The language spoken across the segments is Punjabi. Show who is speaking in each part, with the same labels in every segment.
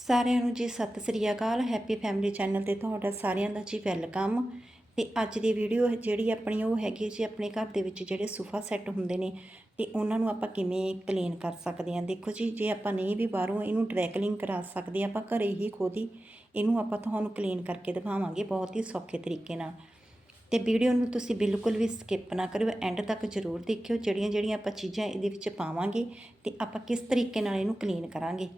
Speaker 1: ਸਾਰਿਆਂ ਨੂੰ ਜੀ ਸਤਿ ਸ੍ਰੀ ਅਕਾਲ ਹੈਪੀ ਫੈਮਿਲੀ ਚੈਨਲ ਤੇ ਤੁਹਾਡਾ ਸਾਰਿਆਂ ਦਾ ਜੀ ਵੈਲਕਮ। ਤੇ ਅੱਜ ਦੀ ਵੀਡੀਓ ਜਿਹੜੀ ਆਪਣੀ ਉਹ ਹੈਗੀ ਜੀ ਆਪਣੇ ਘਰ ਦੇ ਵਿੱਚ ਜਿਹੜੇ ਸੋਫਾ ਸੈੱਟ ਹੁੰਦੇ ਨੇ, ਤੇ ਉਹਨਾਂ ਨੂੰ ਆਪਾਂ ਕਿਵੇਂ ਕਲੀਨ ਕਰ ਸਕਦੇ ਹਾਂ? ਦੇਖੋ ਜੀ, ਜੇ ਆਪਾਂ ਨਹੀਂ ਵੀ ਬਾਹਰੋਂ ਇਹਨੂੰ ਡਰਾਈ ਕਰਾ ਸਕਦੇ, ਆਪਾਂ ਘਰੇ ਹੀ ਖੁਦ ਹੀ ਇਹਨੂੰ ਆਪਾਂ ਤੁਹਾਨੂੰ ਕਲੀਨ ਕਰਕੇ ਦਿਖਾਵਾਂਗੇ ਬਹੁਤ ਹੀ ਸੌਖੇ ਤਰੀਕੇ ਨਾਲ। ਤੇ ਵੀਡੀਓ ਨੂੰ ਤੁਸੀਂ ਬਿਲਕੁਲ ਵੀ ਸਕਿਪ ਨਾ ਕਰਿਓ ਐਂਡ ਤੱਕ ਜ਼ਰੂਰ ਦੇਖਿਓ ਜਿਹੜੀਆਂ ਜਿਹੜੀਆਂ ਆਪਾਂ ਚੀਜ਼ਾਂ ਇਹਦੇ ਵਿੱਚ ਪਾਵਾਂਗੇ, ਤੇ ਆਪਾਂ ਕਿਸ ਤਰੀਕੇ ਨਾਲ ਇਹਨੂੰ ਕਲੀਨ ਕਰਾਂਗੇ।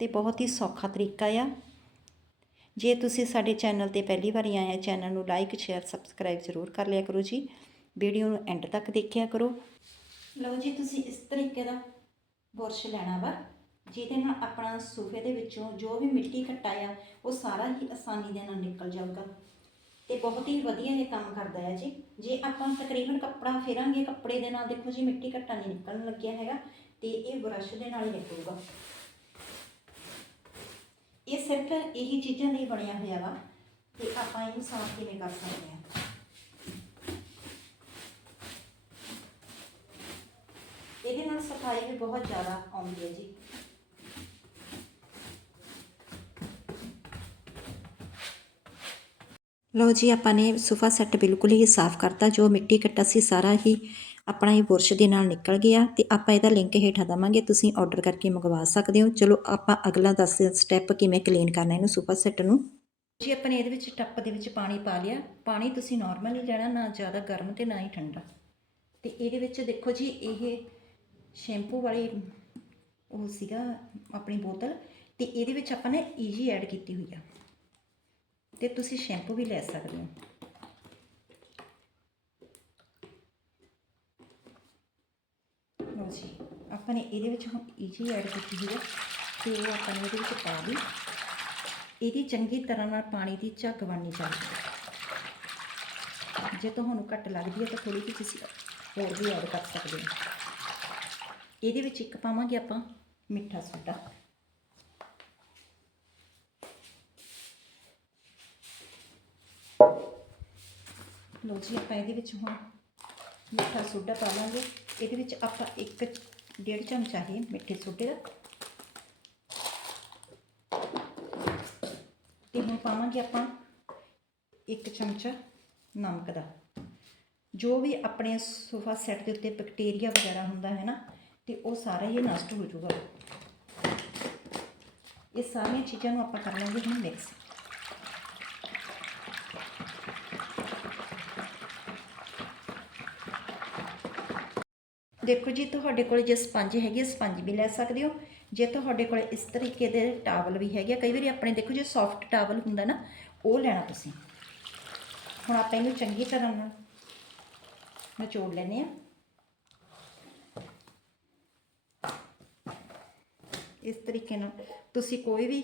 Speaker 1: ਤੇ ਬਹੁਤ ਹੀ ਸੌਖਾ ਤਰੀਕਾ ਆ। ਜੇ ਤੁਸੀਂ ਸਾਡੇ ਚੈਨਲ ਤੇ ਪਹਿਲੀ ਵਾਰੀ ਆਏ ਆ, ਚੈਨਲ ਨੂੰ ਲਾਈਕ ਸ਼ੇਅਰ ਸਬਸਕ੍ਰਾਈਬ ਜ਼ਰੂਰ ਕਰ ਲਿਆ ਕਰੋ ਜੀ। ਵੀਡੀਓ ਨੂੰ ਐਂਡ ਤੱਕ ਦੇਖਿਆ ਕਰੋ। ਲਓ ਜੀ, ਤੁਸੀਂ ਇਸ ਤਰੀਕੇ ਦਾ ਬੁਰਸ਼ ਲੈਣਾ ਵਾ, ਜਿਹਦੇ ਨਾਲ ਆਪਣਾ ਸੂਫ਼ੇ ਦੇ ਵਿੱਚੋਂ ਜੋ ਵੀ ਮਿੱਟੀ ਘੱਟਾ ਆ, ਉਹ ਸਾਰਾ ਹੀ ਆਸਾਨੀ ਦੇ ਨਾਲ ਨਿਕਲ ਜਾਊਗਾ। ਤੇ ਬਹੁਤ ਹੀ ਵਧੀਆ ਇਹ ਕੰਮ ਕਰਦਾ ਹੈ ਜੀ। ਜੇ ਆਪਾਂ ਤਕਰੀਬਨ ਕੱਪੜਾ ਫੇਰਾਂਗੇ, ਕੱਪੜੇ ਦੇ ਨਾਲ ਦੇਖੋ ਜੀ, ਮਿੱਟੀ ਘੱਟਾ ਨਹੀਂ ਨਿਕਲਣ ਲੱਗਿਆ ਹੈਗਾ, ਤੇ ਇਹ ਬੁਰਸ਼ ਦੇ ਨਾਲ ਨਿਕਲੂਗਾ। ਇਹ ਸਿਰਫ ਇਹੀ ਚੀਜ਼ਾਂ ਲਈ ਬਣਿਆ ਹੋਇਆ ਵਾ ਤੇ ਆਪਾਂ ਇਹਨੂੰ ਸਾਫ਼ ਕਿਵੇਂ ਕਰ ਸਕਦੇ ਹਾਂ? ਇਹਦੇ ਨਾਲ ਸਫ਼ਾਈ ਵੀ ਬਹੁਤ ਜ਼ਿਆਦਾ ਆਉਂਦੀ ਹੈ ਜੀ। ਲਓ ਜੀ, ਆਪਾਂ ਨੇ ਸੋਫਾ ਸੈੱਟ ਬਿਲਕੁਲ ਹੀ ਸਾਫ਼ ਕਰਤਾ, ਜੋ ਮਿੱਟੀ ਕੱਟਾ ਸੀ, ਸਾਰਾ ਹੀ ਆਪਣਾ ਇਹ ਬੁਰਸ਼ ਦੇ ਨਾਲ ਨਿਕਲ ਗਿਆ ਤੇ ਆਪਾਂ ਇਹਦਾ ਲਿੰਕ ਹੇਠਾਂ ਦਵਾਂਗੇ, ਤੁਸੀਂ ਆਰਡਰ ਕਰਕੇ ਮੰਗਵਾ ਸਕਦੇ ਹੋ। ਚਲੋ, ਆਪਾਂ ਅਗਲਾ ਦੱਸ ਸਟੈਪ ਕਿਵੇਂ ਕਲੀਨ ਕਰਨਾ, ਇਹਨੂੰ ਸੋਫਾ ਸੈੱਟ ਨੂੰ। ਜੀ, ਆਪਾਂ ਨੇ ਇਹਦੇ ਵਿੱਚ ਟੱਪ ਦੇ ਵਿੱਚ ਪਾਣੀ ਪਾ ਲਿਆ। ਪਾਣੀ ਤੁਸੀਂ ਨਾਰਮਲ ਹੀ ਲੈਣਾ ਨਾ ਜ਼ਿਆਦਾ ਗਰਮ ਤੇ ਨਾ ਹੀ ਠੰਡਾ। ਤੇ ਇਹਦੇ ਵਿੱਚ ਦੇਖੋ ਜੀ, ਇਹ ਸ਼ੈਂਪੂ ਵਾਲੀ ਉਹ ਸੀਗਾ ਆਪਣੀ ਬੋਤਲ ਤੇ ਇਹਦੇ ਵਿੱਚ ਆਪਾਂ ਨੇ ਈਜੀ ਐਡ ਕੀਤੀ ਹੋਈ ਆ। ਤੇ ਤੁਸੀਂ ਸ਼ੈਂਪੂ ਵੀ ਲੈ ਸਕਦੇ ਹੋ। ਲਓ ਜੀ ਆਪਾਂ ਨੇ ਇਹਦੇ ਵਿੱਚ ਹੁਣ ਈਜੀ ਐਡ ਕੀਤੀ ਹੋਈ ਹੈ ਤੇ ਉਹ ਆਪਾਂ ਨੇ ਇਹਦੇ ਵਿੱਚ ਪਾ ਲਈ। ਇਹਦੀ ਚੰਗੀ ਤਰ੍ਹਾਂ ਨਾਲ ਪਾਣੀ ਦੀ ਝੱਗ ਬਣਨੀ ਚਾਹੀਦੀ। ਜੇ ਤੁਹਾਨੂੰ ਘੱਟ ਲੱਗਦੀ ਹੈ ਤਾਂ ਥੋੜੀ ਜਿਹੀ ਤੁਸੀਂ ਹੋਰ ਵੀ ਐਡ ਕਰ ਸਕਦੇ ਹੋ। ਇਹਦੇ ਵਿੱਚ ਇੱਕ ਪਾਵਾਂਗੇ ਆਪਾਂ ਮਿੱਠਾ ਸੋਡਾ। ਲੋ ਜੀ, ਆਪਾਂ ਇਹਦੇ ਵਿੱਚ ਹੁਣ ਮਿੱਠਾ ਸੋਡਾ ਪਾ ਲਾਂਗੇ। ਇਹਦੇ ਵਿੱਚ ਆਪਾਂ ਇੱਕ, ਡੇਢ ਚਮਚਾ ਹੀ ਮਿੱਠੇ ਸੋਡੇ ਦਾ। ਤੇ ਹੁਣ ਪਾਵਾਂਗੇ ਆਪਾਂ ਇੱਕ ਚਮਚਾ ਨਮਕ ਦਾ। ਜੋ ਵੀ ਆਪਣੇ ਸੋਫਾ ਸੈੱਟ ਦੇ ਉੱਤੇ ਬੈਕਟੀਰੀਆ ਵਗੈਰਾ ਹੁੰਦਾ ਹੈ ਨਾ, ਤੇ ਉਹ ਸਾਰਾ ਹੀ ਨਸ਼ਟ ਹੋ ਜਾਊਗਾ। ਇਹ ਸਾਰੀਆਂ ਚੀਜ਼ਾਂ ਨੂੰ ਆਪਾਂ ਕਰ ਲਾਂਗੇ ਹੁਣ ਮਿਕਸ। ਦੇਖੋ ਜੀ ਤੁਹਾਡੇ ਕੋਲ ਜੇ ਸਪੰਜ ਹੈਗੀ ਸਪੰਜ ਵੀ ਲੈ ਸਕਦੇ ਹੋ। ਜੇ ਤੁਹਾਡੇ ਕੋਲ ਇਸ ਤਰੀਕੇ ਦੇ ਟਾਵਲ ਵੀ ਹੈਗੇ ਆ, ਕਈ ਵਾਰੀ ਆਪਣੇ ਦੇਖੋ ਜੇ ਸੌਫਟ ਟਾਵਲ ਹੁੰਦਾ ਨਾ ਉਹ ਲੈਣਾ ਤੁਸੀਂ। ਹੁਣ ਆਪਾਂ ਇਹਨੂੰ ਚੰਗੀ ਤਰ੍ਹਾਂ ਨਾਲ ਨਿਚੋੜ ਲੈਨੇ ਆ ਇਸ ਤਰੀਕੇ ਨਾਲ ਤੁਸੀਂ ਕੋਈ ਵੀ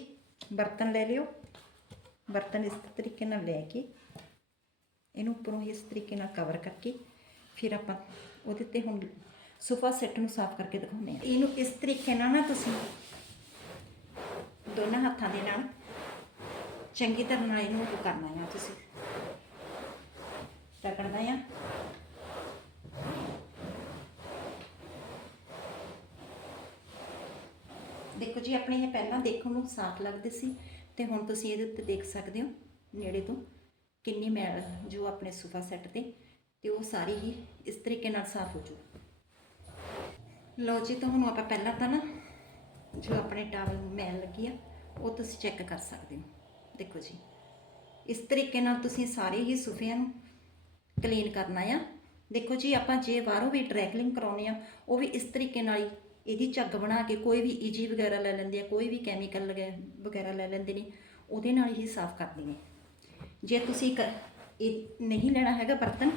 Speaker 1: ਬਰਤਨ ਲੈ ਲਿਓ। ਬਰਤਨ ਇਸ ਤਰੀਕੇ ਨਾਲ ਲੈ ਕੇ ਇਹਨੂੰ ਉੱਪਰੋਂ ਇਸ ਤਰੀਕੇ ਨਾਲ ਕਵਰ ਕਰਕੇ ਫਿਰ ਆਪਾਂ ਉਹਦੇ ਤੇ ਹੁਣ ਸੋਫਾ ਸੈੱਟ ਨੂੰ ਸਾਫ਼ ਕਰਕੇ ਦਿਖਾਉਂਦੇ ਆ ਇਹਨੂੰ ਇਸ ਤਰੀਕੇ ਨਾਲ ਨਾ ਤੁਸੀਂ ਦੋਨਾਂ ਹੱਥਾਂ ਦੇ ਨਾਲ ਚੰਗੀ ਤਰ੍ਹਾਂ ਨਾਲ ਇਹਨੂੰ ਕਰਨਾ ਹੈ ਤੁਸੀਂ। ਰਗੜਨਾ ਆ। ਦੇਖੋ ਜੀ, ਆਪਣੇ ਇਹ ਪਹਿਲਾਂ ਦੇਖਣ ਨੂੰ ਸਾਫ਼ ਲੱਗਦੇ ਸੀ ਤੇ ਹੁਣ ਤੁਸੀਂ ਇਹਦੇ ਉੱਤੇ ਦੇਖ ਸਕਦੇ ਹੋ ਨੇੜੇ ਤੋਂ ਕਿੰਨੀ ਮੈਲ ਜੋ ਆਪਣੇ ਸੋਫਾ ਸੈੱਟ ਤੇ ਤੇ ਉਹ ਸਾਰੀ ਹੀ ਇਸ ਤਰੀਕੇ ਨਾਲ ਸਾਫ਼ ਹੋ ਜੂ। ਲਓ ਜੀ, ਤੁਹਾਨੂੰ ਆਪਾਂ ਪਹਿਲਾਂ ਤਾਂ ਨਾ ਜੋ ਆਪਣੇ ਟਾਵਲ ਨੂੰ ਮੈਲ ਲੱਗੀ ਆ, ਉਹ ਤੁਸੀਂ ਚੈੱਕ ਕਰ ਸਕਦੇ ਹੋ। ਦੇਖੋ ਜੀ, ਇਸ ਤਰੀਕੇ ਨਾਲ ਤੁਸੀਂ ਸਾਰੇ ਹੀ ਸੋਫਿਆਂ ਨੂੰ ਕਲੀਨ ਕਰਨਾ ਆ। ਦੇਖੋ ਜੀ, ਆਪਾਂ ਜੇ ਬਾਹਰੋਂ ਵੀ ਡਰੈਕਲਿੰਗ ਕਰਾਉਨੇ ਆ, ਉਹ ਵੀ ਇਸ ਤਰੀਕੇ ਨਾਲ ਹੀ ਇਹਦੀ ਝੱਗ ਬਣਾ ਕੇ ਕੋਈ ਵੀ ਈਜੀ ਵਗੈਰਾ ਲੈ ਲੈਂਦੇ ਆ, ਕੋਈ ਵੀ ਕੈਮੀਕਲ ਵਗੈਰਾ ਲੈ ਲੈਂਦੇ ਨੇ, ਉਹਦੇ ਨਾਲ ਹੀ ਸਾਫ਼ ਕਰਦੇ ਨੇ। ਜੇ ਤੁਸੀਂ ਕ- ਇਹ ਨਹੀਂ ਲੈਣਾ ਹੈਗਾ ਬਰਤਨ,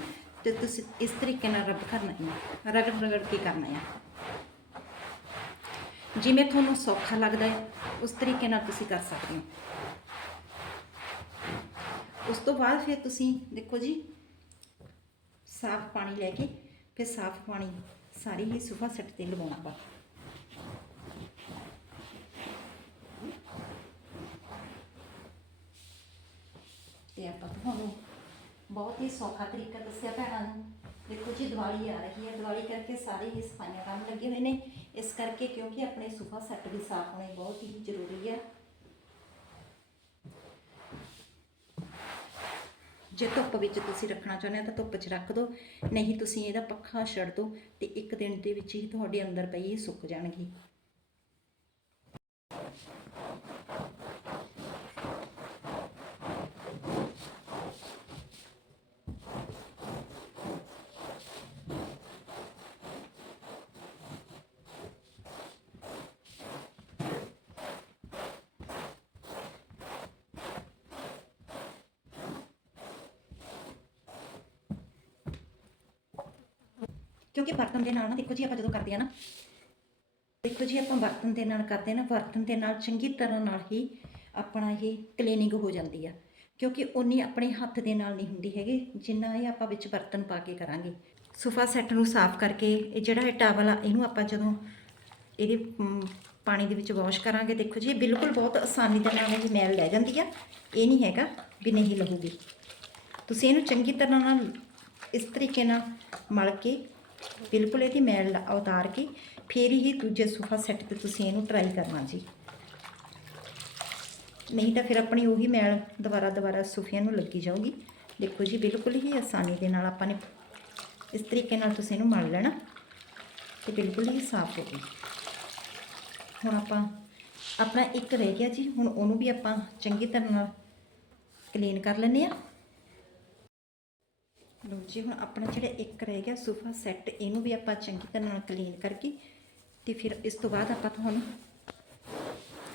Speaker 1: ਤੇ ਤੁਸੀਂ ਇਸ ਤਰੀਕੇ ਨਾਲ ਰਬ ਕਰਨਾ ਹੈ ਰਗੜ ਰਗੜ ਕੇ ਕਰਨਾ ਹੈ ਜਿਵੇਂ ਤੁਹਾਨੂੰ ਸੌਖਾ ਲੱਗਦਾ ਹੈ, ਉਸ ਤਰੀਕੇ ਨਾਲ ਤੁਸੀਂ ਕਰ ਸਕਦੇ ਹੋ। ਉਸ ਤੋਂ ਬਾਅਦ ਫਿਰ ਤੁਸੀਂ ਦੇਖੋ ਜੀ, ਸਾਫ਼ ਪਾਣੀ ਲੈ ਕੇ ਫਿਰ ਸਾਫ਼ ਪਾਣੀ ਸਾਰੀ ਹੀ ਸੋਫਾ ਸੈੱਟ ਤੇ ਲਵਾਉਣਾ ਪਾ ਤੇ ਆਪਾਂ ਤੁਹਾਨੂੰ ਬਹੁਤ ਹੀ ਸੌਖਾ ਤਰੀਕਾ ਦੱਸਿਆ ਭੈਣਾਂ ਨੂੰ। ਦੇਖੋ ਜੀ, ਦੀਵਾਲੀ ਆ ਰਹੀ ਹੈ। ਦੀਵਾਲੀ ਕਰਕੇ ਸਾਰੇ ਹੀ ਸਫਾਈਆਂ ਕੰਮ ਲੱਗੇ ਹੋਏ ਨੇ। ਇਸ ਕਰਕੇ ਕਿਉਂਕਿ ਆਪਣੇ ਸੋਫਾ ਸੈੱਟ ਵੀ ਸਾਫ਼ ਹੋਣੇ ਬਹੁਤ ਹੀ ਜ਼ਰੂਰੀ ਹੈ। ਜੇ ਧੁੱਪ ਵਿੱਚ ਤੁਸੀਂ ਰੱਖਣਾ ਚਾਹੁੰਦੇ ਹੋ ਤਾਂ ਧੁੱਪ 'ਚ ਰੱਖ ਦਿਓ। ਨਹੀਂ ਤੁਸੀਂ ਇਹਦਾ ਪੱਖਾ ਛੱਡ ਦਿਓ ਤੇ ਇੱਕ ਦਿਨ ਦੇ ਵਿੱਚ ਹੀ ਤੁਹਾਡੇ ਅੰਦਰ ਪਈ ਸੁੱਕ ਜਾਣਗੇ। ਕਿਉਂਕਿ ਬਰਤਨ ਦੇ ਨਾਲ ਨਾ ਦੇਖੋ ਜੀ ਆਪਾਂ ਜਦੋਂ ਕਰਦੇ ਆ ਨਾ, ਦੇਖੋ ਜੀ ਆਪਾਂ ਬਰਤਨ ਦੇ ਨਾਲ ਕਰਦੇ ਨਾ ਬਰਤਨ ਦੇ ਨਾਲ ਚੰਗੀ ਤਰ੍ਹਾਂ ਨਾਲ ਹੀ ਆਪਣਾ ਇਹ ਕਲੀਨਿੰਗ ਹੋ ਜਾਂਦੀ ਆ। ਕਿਉਂਕਿ ਉਨੀ ਆਪਣੇ ਹੱਥ ਦੇ ਨਾਲ ਨਹੀਂ ਹੁੰਦੀ ਹੈਗੀ, ਜਿੰਨਾ ਇਹ ਆਪਾਂ ਵਿੱਚ ਬਰਤਨ ਪਾ ਕੇ ਕਰਾਂਗੇ। ਸੋਫਾ ਸੈੱਟ ਨੂੰ ਸਾਫ਼ ਕਰਕੇ ਇਹ ਜਿਹੜਾ ਇਹ ਟਾਵਲ ਆ, ਇਹਨੂੰ ਆਪਾਂ ਜਦੋਂ ਇਹਦੇ ਪਾਣੀ ਦੇ ਵਿੱਚ ਵਾਸ਼ ਕਰਾਂਗੇ, ਦੇਖੋ ਜੀ, ਇਹ ਬਿਲਕੁਲ ਬਹੁਤ ਆਸਾਨੀ ਦੇ ਨਾਲ ਇਹ ਮੈਲ ਲੈ ਜਾਂਦੀ ਆ। ਇਹ ਨਹੀਂ ਹੈਗਾ ਵੀ ਨਹੀਂ ਲਹੂਗੀ। ਤੁਸੀਂ ਇਹਨੂੰ ਚੰਗੀ ਤਰ੍ਹਾਂ ਨਾਲ ਇਸ ਤਰੀਕੇ ਨਾਲ ਮਲ ਕੇ ਬਿਲਕੁਲ ਇਹਦੀ ਮੈਲ ਲਾ- ਉਤਾਰ ਕੇ ਫਿਰ ਹੀ ਦੂਜੇ ਸੋਫਾ ਸੈੱਟ ਤੇ ਤੁਸੀਂ ਇਹਨੂੰ ਟਰਾਈ ਕਰਨਾ ਜੀ। ਨਹੀਂ ਤਾਂ ਫਿਰ ਆਪਣੀ ਉਹੀ ਮੈਲ ਦੁਬਾਰਾ ਦੁਬਾਰਾ ਸੋਫਿਆਂ ਨੂੰ ਲੱਗੀ ਜਾਊਗੀ। ਦੇਖੋ ਜੀ, ਬਿਲਕੁਲ ਹੀ ਆਸਾਨੀ ਦੇ ਨਾਲ ਆਪਾਂ ਨੇ ਇਸ ਤਰੀਕੇ ਨਾਲ ਤੁਸੀਂ ਇਹਨੂੰ ਮਲ ਲੈਣਾ ਤੇ ਬਿਲਕੁਲ ਹੀ ਸਾਫ਼ ਹੋ ਗਈ। ਹੁਣ ਆਪਾਂ ਆਪਣਾ ਇੱਕ ਰਹਿ ਗਿਆ ਜੀ, ਹੁਣ ਉਹਨੂੰ ਵੀ ਆਪਾਂ ਚੰਗੀ ਤਰ੍ਹਾਂ ਨਾਲ ਕਲੀਨ ਕਰ ਲੈਂਦੇ ਆ ਲਓ ਜੀ, ਹੁਣ ਆਪਣਾ ਜਿਹੜਾ ਇੱਕ ਰਹਿ ਗਿਆ ਸੋਫਾ ਸੈੱਟ, ਇਹਨੂੰ ਵੀ ਆਪਾਂ ਚੰਗੀ ਤਰ੍ਹਾਂ ਨਾਲ ਕਲੀਨ ਕਰਕੇ ਤੇ ਫਿਰ ਇਸ ਤੋਂ ਬਾਅਦ ਆਪਾਂ ਤੁਹਾਨੂੰ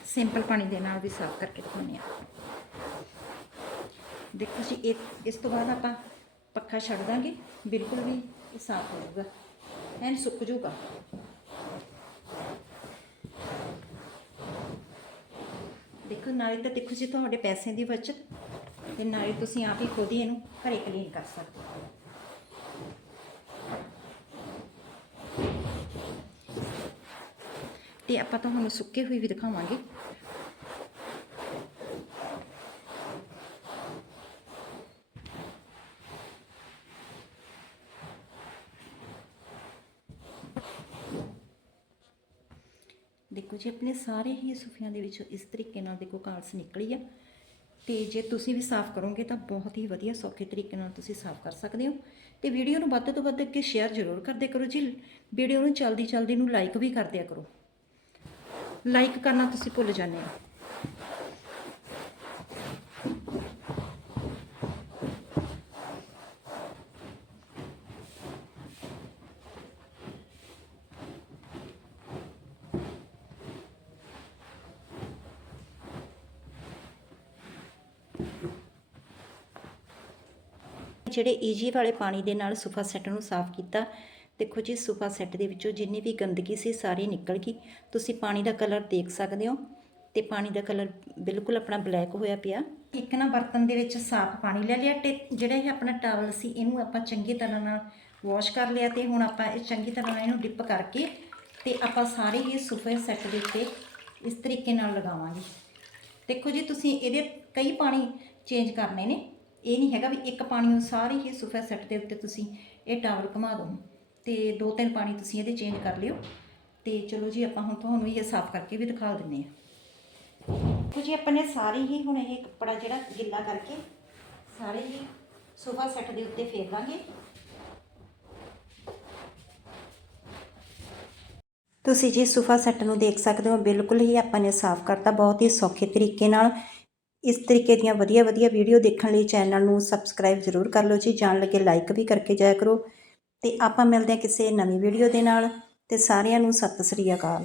Speaker 1: ਸਿੰਪਲ ਪਾਣੀ ਦੇ ਨਾਲ ਵੀ ਸਾਫ਼ ਕਰਕੇ ਦਿਖਾਉਂਦੇ ਆ ਦੇਖੋ ਜੀ, ਇਹ ਇਸ ਤੋਂ ਬਾਅਦ ਆਪਾਂ ਪੱਖਾ ਛੱਡ ਦਾਂਗੇ, ਬਿਲਕੁਲ ਵੀ ਇਹ ਸਾਫ਼ ਹੋ ਜਾਊਗਾ, ਐਨ ਸੁੱਕ ਜਾਊਗਾ। ਦੇਖੋ, ਨਾਲੇ ਤਾਂ ਦੇਖੋ ਜੀ, ਤੁਹਾਡੇ ਪੈਸੇ ਦੀ ਬਚਤ ਤੇ ਨਾਲੇ ਤੁਸੀਂ ਆਪ ਹੀ ਖੁਦ ਹੀ ਇਹਨੂੰ ਘਰੇ ਕਲੀਨ ਕਰ ਸਕਦੇ ਹੋ ਤੇ ਆਪਾਂ ਤੁਹਾਨੂੰ ਸੁੱਕੇ ਹੋਏ ਵੀ ਦਿਖਾਵਾਂਗੇ। ਦੇਖੋ ਜੀ, ਆਪਣੇ ਸਾਰੇ ਹੀ ਸੂਫੀਆਂ ਦੇ ਵਿੱਚੋਂ ਇਸ ਤਰੀਕੇ ਨਾਲ ਦੇਖੋ ਕਾਲਸ ਨਿਕਲੀ ਆ। ਤੇ ਜੇ ਤੁਸੀਂ ਵੀ ਸਾਫ਼ ਕਰੋਗੇ ਤਾਂ ਬਹੁਤ ਹੀ ਵਧੀਆ ਸੌਖੇ ਤਰੀਕੇ ਨਾਲ ਤੁਸੀਂ ਸਾਫ਼ ਕਰ ਸਕਦੇ ਹੋ। ਤੇ ਵੀਡੀਓ ਨੂੰ ਵੱਧ ਤੋਂ ਵੱਧ ਅੱਗੇ ਸ਼ੇਅਰ ਜ਼ਰੂਰ ਕਰਦੇ ਕਰੋ ਜੀ। ਵੀਡੀਓ ਨੂੰ ਚਲਦੀ ਚਲਦੀ ਨੂੰ ਲਾਈਕ ਵੀ ਕਰ ਦਿਆ ਕਰੋ। ਲਾਈਕ ਕਰਨਾ ਤੁਸੀਂ ਭੁੱਲ ਜਾਂਦੇ ਹੋ। ਜਿਹੜੇ ਈਜੀ ਵਾਲੇ ਪਾਣੀ ਦੇ ਨਾਲ ਸੋਫਾ ਸੈੱਟ ਨੂੰ ਸਾਫ਼ ਕੀਤਾ ਦੇਖੋ ਜੀ, ਸੋਫਾ ਸੈੱਟ ਦੇ ਵਿੱਚੋਂ ਜਿੰਨੀ ਵੀ ਗੰਦਗੀ ਸੀ, ਸਾਰੀ ਨਿਕਲ ਗਈ। ਤੁਸੀਂ ਪਾਣੀ ਦਾ ਕਲਰ ਦੇਖ ਸਕਦੇ ਹੋ ਤੇ ਪਾਣੀ ਦਾ ਕਲਰ ਬਿਲਕੁਲ ਆਪਣਾ ਬਲੈਕ ਹੋਇਆ ਪਿਆ। ਇੱਕ ਨਾ ਬਰਤਨ ਦੇ ਵਿੱਚ ਸਾਫ਼ ਪਾਣੀ ਲੈ ਲਿਆ ਤੇ ਜਿਹੜਾ ਇਹ ਆਪਣਾ ਟਾਵਲ ਸੀ, ਇਹਨੂੰ ਆਪਾਂ ਚੰਗੀ ਤਰ੍ਹਾਂ ਨਾਲ ਵਾਸ਼ ਕਰ ਲਿਆ ਤੇ ਹੁਣ ਆਪਾਂ ਇਹ ਚੰਗੀ ਤਰ੍ਹਾਂ ਨਾਲ ਇਹਨੂੰ ਡਿਪ ਕਰਕੇ ਤੇ ਆਪਾਂ ਸਾਰੇ ਹੀ ਸੋਫੇ ਸੈੱਟ ਦੇ ਉੱਤੇ ਇਸ ਤਰੀਕੇ ਨਾਲ ਲਗਾਵਾਂਗੇ। ਦੇਖੋ ਜੀ, ਤੁਸੀਂ ਇਹਦੇ ਕਈ ਪਾਣੀ ਚੇਂਜ ਕਰਨੇ ਨੇ। ਇਹ ਨਹੀਂ ਹੈਗਾ ਵੀ ਇੱਕ ਪਾਣੀ ਨੂੰ ਸਾਰੇ ਹੀ ਸੋਫਾ ਸੈੱਟ ਦੇ ਉੱਤੇ ਤੁਸੀਂ ਇਹ ਟਾਵਲ ਘੁਮਾ ਦਿਓ। ਤੇ ਦੋ ਤਿੰਨ ਪਾਣੀ ਤੁਸੀਂ ਇਹਦੇ ਚੇਂਜ ਕਰ ਲਿਓ। ਤੇ ਚਲੋ ਜੀ, ਆਪਾਂ ਹੁਣ ਤੁਹਾਨੂੰ ਇਹ ਸਾਫ਼ ਕਰਕੇ ਵੀ ਦਿਖਾ ਦਿੰਦੇ ਹਾਂ। ਦੇਖੋ ਜੀ, ਆਪਾਂ ਨੇ ਸਾਰੇ ਹੀ ਹੁਣ ਇਹ ਕੱਪੜਾ ਜਿਹੜਾ ਗਿੱਲਾ ਕਰਕੇ ਸਾਰੇ ਹੀ ਸੋਫਾ ਸੈੱਟ ਦੇ ਉੱਤੇ ਫੇਰ ਲਾਂਗੇ। ਤੁਸੀਂ ਜੀ ਸੋਫਾ ਸੈੱਟ ਨੂੰ ਦੇਖ ਸਕਦੇ ਹੋ, ਬਿਲਕੁਲ ਹੀ ਆਪਾਂ ਨੇ ਸਾਫ਼ ਕਰਤਾ, ਬਹੁਤ ਹੀ ਸੌਖੇ ਤਰੀਕੇ ਨਾਲ। ਇਸ ਤਰੀਕੇ ਦੀਆਂ ਵਧੀਆ ਵਧੀਆ ਵੀਡੀਓ ਦੇਖਣ ਲਈ ਚੈਨਲ ਨੂੰ ਸਬਸਕ੍ਰਾਈਬ ਜ਼ਰੂਰ ਕਰ ਲਓ ਜੀ, ਜਾਣ ਲੱਗੇ ਲਾਈਕ ਵੀ ਕਰਕੇ ਜਾਇਆ ਕਰੋ। ਤੇ ਆਪਾਂ ਮਿਲਦੇ ਹਾਂ ਕਿਸੇ ਨਵੀਂ ਵੀਡੀਓ ਦੇ ਨਾਲ, ਤੇ ਸਾਰਿਆਂ ਨੂੰ ਸਤਿ ਸ੍ਰੀ ਅਕਾਲ।